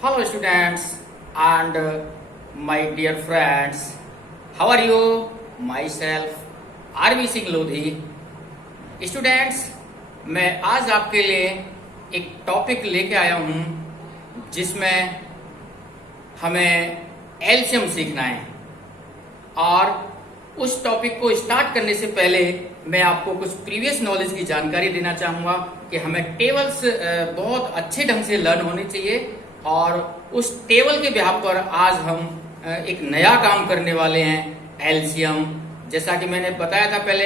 Hello students and my dear friends, how are you? Myself RV Singh Lodhi. Students, मैं आज आपके लिए एक टॉपिक लेके आया हूँ जिसमें हमें एलसीएम सीखना है। और उस टॉपिक को स्टार्ट करने से पहले मैं आपको कुछ प्रीवियस नॉलेज की जानकारी देना चाहूँगा कि हमें टेबल्स बहुत अच्छे ढंग से लर्न होने चाहिए। और उस टेबल के बिहाफ पर आज हम एक नया काम करने वाले हैं, एलसीएम। जैसा कि मैंने बताया था पहले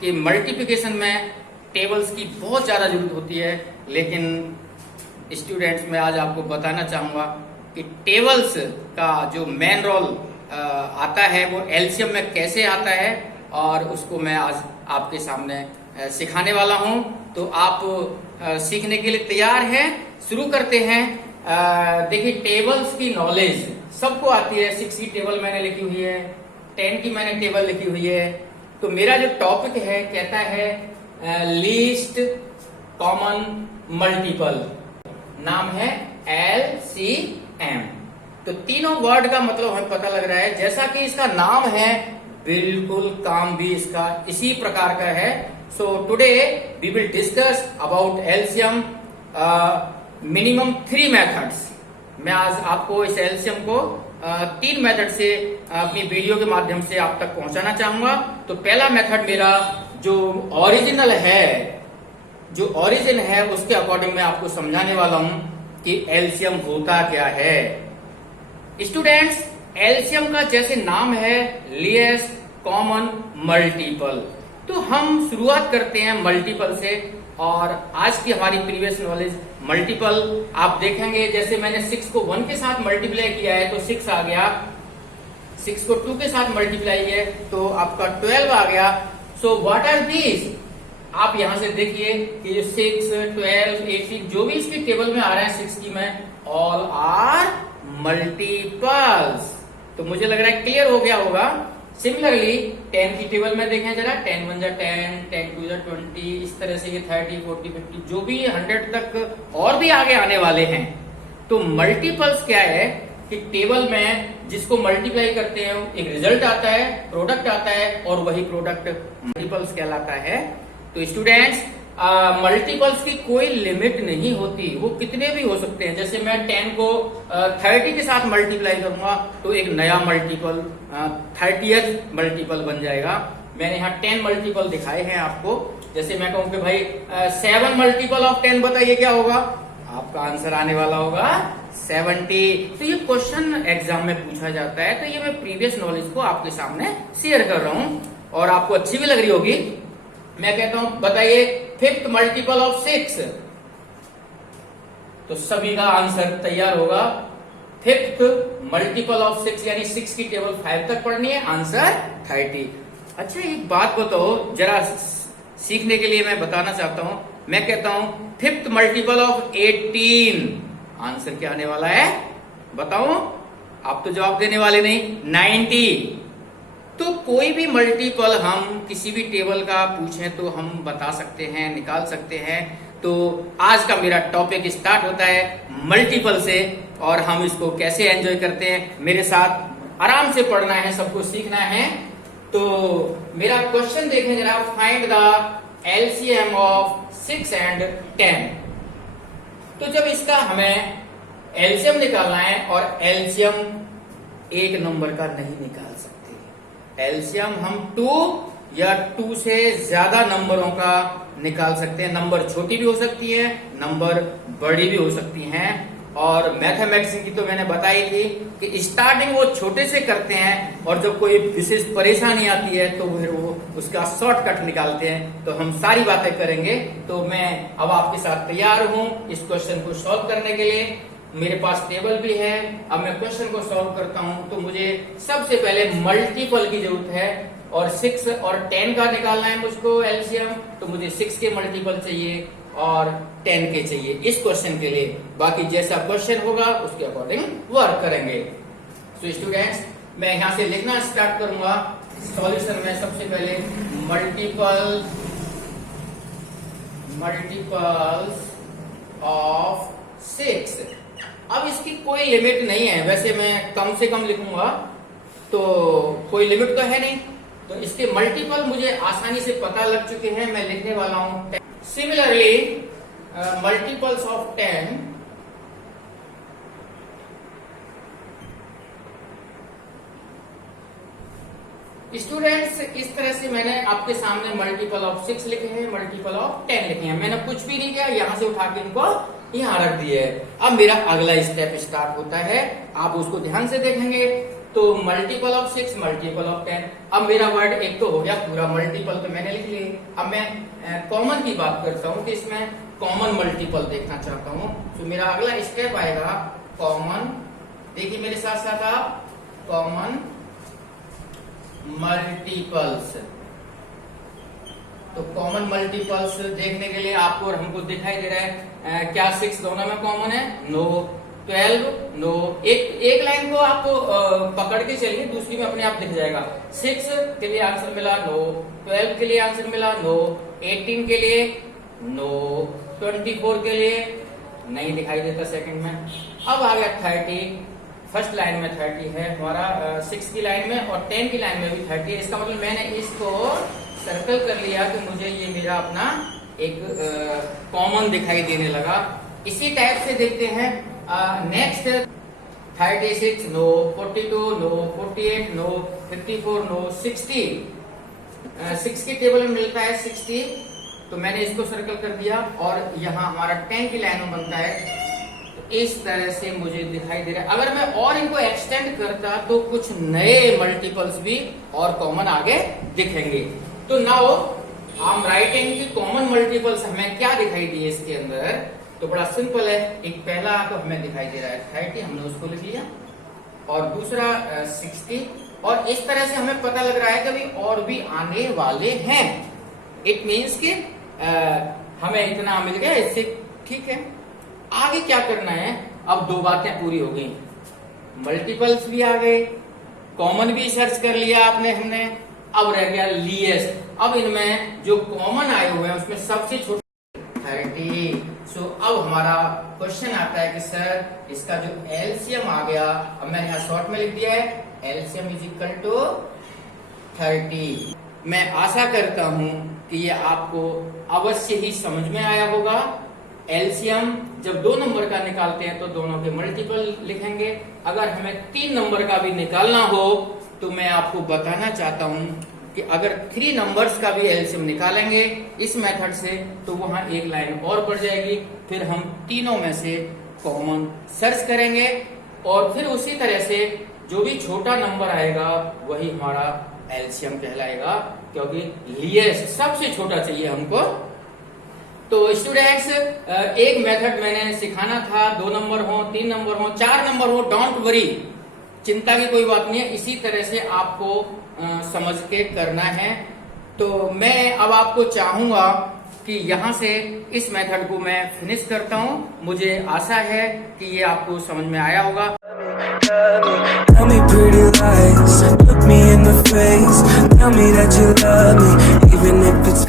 कि मल्टीप्लिकेशन में टेबल्स की बहुत ज़्यादा जरूरत होती है, लेकिन स्टूडेंट्स मैं आज आपको बताना चाहूँगा कि टेबल्स का जो मेन रोल आता है वो एलसीएम में कैसे आता है, और उसको मैं आज आपके सामने सिखाने वाला हूँ। तो आप सीखने के लिए तैयार हैं? शुरू करते हैं। देखिए, टेबल्स की नॉलेज सबको आती है। 6 की टेबल मैंने लिखी हुई है, 10 की मैंने टेबल लिखी हुई है। तो मेरा जो टॉपिक है कहता है लीस्ट कॉमन मल्टीपल, नाम है एलसीएम। तो तीनों वर्ड का मतलब हमें पता लग रहा है, जैसा कि इसका नाम है बिल्कुल काम भी इसका इसी प्रकार का है। So today we will discuss about LCM minimum 3 methods. मैं आज आपको इस एलसीएम को 3 मेथड से अपनी वीडियो के माध्यम से आप तक पहुंचाना चाहूंगा। तो पहला मेथड मेरा जो ओरिजिनल है, जो ओरिजिन है उसके अकॉर्डिंग मैं आपको समझाने वाला हूं कि एलसीएम होता क्या है। स्टूडेंट्स, एलसीएम का जैसे नाम है लीस्ट कॉमन मल्टीपल, तो हम शुरुआत करते हैं मल्टीपल से। और आज की हमारी प्रीवियस नॉलेज मल्टीपल आप देखेंगे, जैसे मैंने 6 को 1 के साथ मल्टीप्लाई किया है तो 6 आ गया, 6 को 2 के साथ मल्टीप्लाई है तो आपका 12 आ गया। So what are these? आप यहां से देखिए कि जो 6, 12, 18 जो भी इसकी टेबल में आ रहे हैं 6 की में, ऑल आर मल्टीपल्स। तो मुझे लग रहा है क्लियर हो गया होगा। सिमिलरली 10 की टेबल में देखें जरा, 10 1 जा 10, 10 2 जा 20, इस तरह से ये 30, 40, 50 जो भी 100 तक और भी आगे आने वाले हैं। तो मल्टीपल्स क्या है कि टेबल में जिसको मल्टीप्लाई करते हैं एक रिजल्ट आता है, प्रोडक्ट आता है, और वही प्रोडक्ट मल्टीपल्स कहलाता है। तो स्टूडेंट्स, मल्टीपल्स की कोई लिमिट नहीं होती, वो कितने भी हो सकते हैं। जैसे मैं 10 को 30 के साथ मल्टीप्लाई करूंगा तो एक नया मल्टीपल 30th मल्टीपल बन जाएगा। मैंने यहाँ 10 मल्टीपल दिखाए हैं आपको। जैसे मैं कहूं कि भाई 7 मल्टीपल ऑफ 10 बताइए क्या होगा, आपका आंसर आने वाला होगा 70। तो ये क्वेश्चन एग्जाम में पूछा जाता है, तो ये मैं प्रीवियस नॉलेज को आपके सामने शेयर कर रहा हूं और आपको अच्छी भी लग रही होगी। मैं कहता हूं बताइए 5th मल्टीपल ऑफ 6, तो सभी का आंसर तैयार होगा। 5th मल्टीपल ऑफ 6 यानी 6 की टेबल 5 तक पढ़नी है, आंसर 30। अच्छा, एक बात बताओ जरा, सीखने के लिए मैं बताना चाहता हूं। मैं कहता हूं 5th मल्टीपल ऑफ 18, आंसर क्या आने वाला है बताओ? आप तो जवाब देने वाले नहीं, 90। तो कोई भी मल्टीपल हम किसी भी टेबल का पूछें तो हम बता सकते हैं, निकाल सकते हैं। तो आज का मेरा टॉपिक स्टार्ट होता है मल्टीपल से, और हम इसको कैसे एंजॉय करते हैं। मेरे साथ आराम से पढ़ना है, सबको सीखना है। तो मेरा क्वेश्चन देखें जरा, find the LCM of 6 and 10। तो जब इसका हमें एलसीएम निकालना है, और एलसीएम एक नंबर का नहीं निकाल सकते। एलसीएम हम 2 या 2 से ज्यादा नंबरों का निकाल सकते हैं। नंबर छोटी भी हो सकती है, नंबर बड़ी भी हो सकती हैं। और मैथमेटिक्स की तो मैंने बताई थी कि स्टार्टिंग वो छोटे से करते हैं, और जब कोई विशेष परेशानी आती है तो फिर वो उसका शॉर्टकट निकालते हैं। तो हम सारी बातें करेंगे। तो मैं अब आपके साथ तैयार हूं इस क्वेश्चन को सॉल्व करने के लिए। मेरे पास टेबल भी है। अब मैं क्वेश्चन को सॉल्व करता हूं। तो मुझे सबसे पहले मल्टीपल की जरूरत है, और 6 और 10 का निकालना है मुझको एलसीएम। तो मुझे 6 के मल्टीपल चाहिए और 10 के चाहिए इस क्वेश्चन के लिए। बाकी जैसा क्वेश्चन होगा उसके अकॉर्डिंग वर्क करेंगे। सो स्टूडेंट्स, मैं यहां से लिखना स्टार्ट करूंगा। सॉल्यूशन में सबसे पहले मल्टीपल्स ऑफ 6 अब इसकी कोई लिमिट नहीं है, वैसे मैं कम से कम लिखूंगा तो कोई लिमिट तो है नहीं, तो इसके मल्टीपल मुझे आसानी से पता लग चुके हैं, मैं लिखने वाला हूं 10। सिमिलरली मल्टीपल्स ऑफ 10 स्टूडेंट्स, इस तरह से मैंने आपके सामने मल्टीपल ऑफ 6 लिखे हैं, मल्टीपल ऑफ 10 लिखे हैं। मैंने कुछ भी नहीं किया, यहां से उठा के इनको यहां रख दिए है। अब मेरा अगला स्टेप स्टार्ट होता है, आप उसको ध्यान से देखेंगे तो मल्टीपल ऑफ 6, मल्टीपल ऑफ 10। अब मेरा वर्ड एक तो हो गया पूरा, मल्टीपल तो मैंने लिख लिए। अब मैं कॉमन की बात करता हूं कि इसमें कॉमन मल्टीपल देखना चाहता हूं, तो मेरा अगला स्टेप आएगा कॉमन। देखिए मेरे साथ साथ आप, कॉमन मल्टीपल्स। तो कॉमन मल्टीपल्स देखने के लिए आपको और हमको दिखाई दे रहा है क्या 6 दोनों में कॉमन है? नो। 12 नो। एक लाइन को आपको पकड़ के चलिए, दूसरी में अपने आप दिख जाएगा। 6 के लिए आंसर मिला नो, 12 के लिए आंसर मिला नो, 18 के लिए नो, 24 के लिए नहीं दिखाई देता सेकंड में। अब आ गया 30, फर्स्ट लाइन में 30 है हमारा, 6 की लाइन में और 10 की लाइन में भी 30 है। इसका मतलब मैंने इसको सर्कल कर लिया कि मुझे ये मेरा अपना एक कॉमन दिखाई देने लगा। इसी टाइप से देखते हैं next 36 no, 42 no, 48 no, 54 no, 60 6 की टेबल में मिलता है 60, तो मैंने इसको सर्कल कर दिया। और यहाँ हमारा 10 की लाइन में बनता है, इस तरह से मुझे दिखाई दे रहा है। अगर मैं और इनको एक्सटेंड करता तो कुछ नए मल्टीपल्स भी और कॉमन आगे दिखेंगे। तो नाउ आई एम राइटिंग कि कॉमन मल्टीपल्स हमें क्या दिखाई दिए इसके अंदर, तो बड़ा सिंपल है। एक पहला तो हमें दिखाई दे रहा है 30, हमने उसको लिख लिया, और दूसरा 60, और इस तरह से हमें पता लग रहा है कि अभी और भी आने वाले हैं। इट मीन्स कि हमें इतना मिल गया, इससे ठीक है। आगे क्या करना है? अब दो बातें पूरी हो गई, मल्टीपल्स भी आ गए, कॉमन भी सर्च कर लिया आपने हमने, अब रह गया लीएस्ट। अब इनमें जो कॉमन आए हुए हैं उसमें सबसे छोटा 30। सो अब हमारा क्वेश्चन आता है कि सर इसका जो एलसीएम आ गया, अब मैंने यहाँ शॉर्ट में लिख दिया है एलसीएम इज इक्वल टू 30। मैं आशा करता हूं कि ये आपको अवश्य ही समझ में आया होगा। एलसीएम जब 2 नंबर का निकालते हैं तो दोनों के मल्टीपल लिखेंगे। अगर हमें 3 नंबर का भी निकालना हो तो मैं आपको बताना चाहता हूं कि अगर 3 नंबर्स का भी एलसीएम निकालेंगे इस मेथड से तो वहां एक लाइन और बढ़ जाएगी। फिर हम तीनों में से कॉमन सर्च करेंगे और फिर उसी तरह से जो भी छोटा नंबर आएगा वही हमारा एलसीएम कहलाएगा, क्योंकि लीएस्ट सबसे छोटा चाहिए हमको। तो स्टूडेंट्स, एक मेथड मैंने सिखाना था, 2 नंबर हो, 3 नंबर हो, 4 नंबर हो, डोंट वरी, चिंता की कोई बात नहीं है। इसी तरह से आपको समझ के करना है। तो मैं अब आपको चाहूंगा कि यहाँ से इस मेथड को मैं फिनिश करता हूँ। मुझे आशा है कि ये आपको समझ में आया होगा। Tell me pretty lies, look me in the face, tell me that you love me, even if it's